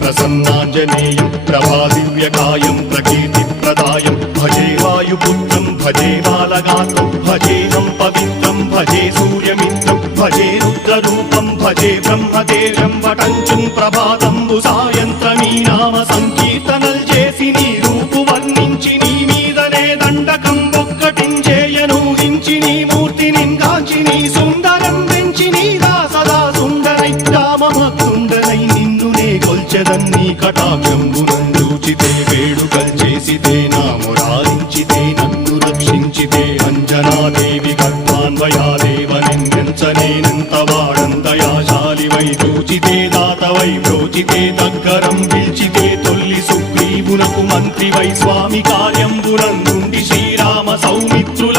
ప్రసన్నాంజనేయం ప్రభాదివ్యకాయం ప్రకీర్తిప్రదాయం భజే వాయుపుత్రం భజే బాలగాత్రం భజేహం పవిత్రం భజే సూర్యమిత్రం భజే రుద్రరూపం భజే బ్రహ్మదేవం వటంచుం ప్రభాతంబు సాయంత్రమీ నామ సంకీర్తనల్ చేసి నీ రూపు వర్ణించి నీ మీదనే దండకం ఒక్కటించేయనూహించి నీ మూర్తి నింగాంచి నీ సుందరం వెంచి నీ దాసదా సుందరై రామభక్తుండనై నిన్నునే కొల్చెదన్నీ కటాక్షంబునందూచితే వేడుకల్ చేసితే నా మురారించితే నన్ను రక్షించితే అంజనాదేవి గర్భాన్వయాదేవ నిన్నెంచనేనంత వాడంతయాశాలివై చూచితే దాతవై బ్రోచితే దగ్గరం పిల్చితే తొల్లి సుగ్రీవునకు మంత్రివై స్వామి కార్యంబునందుండి శ్రీరామ సౌమిత్రుల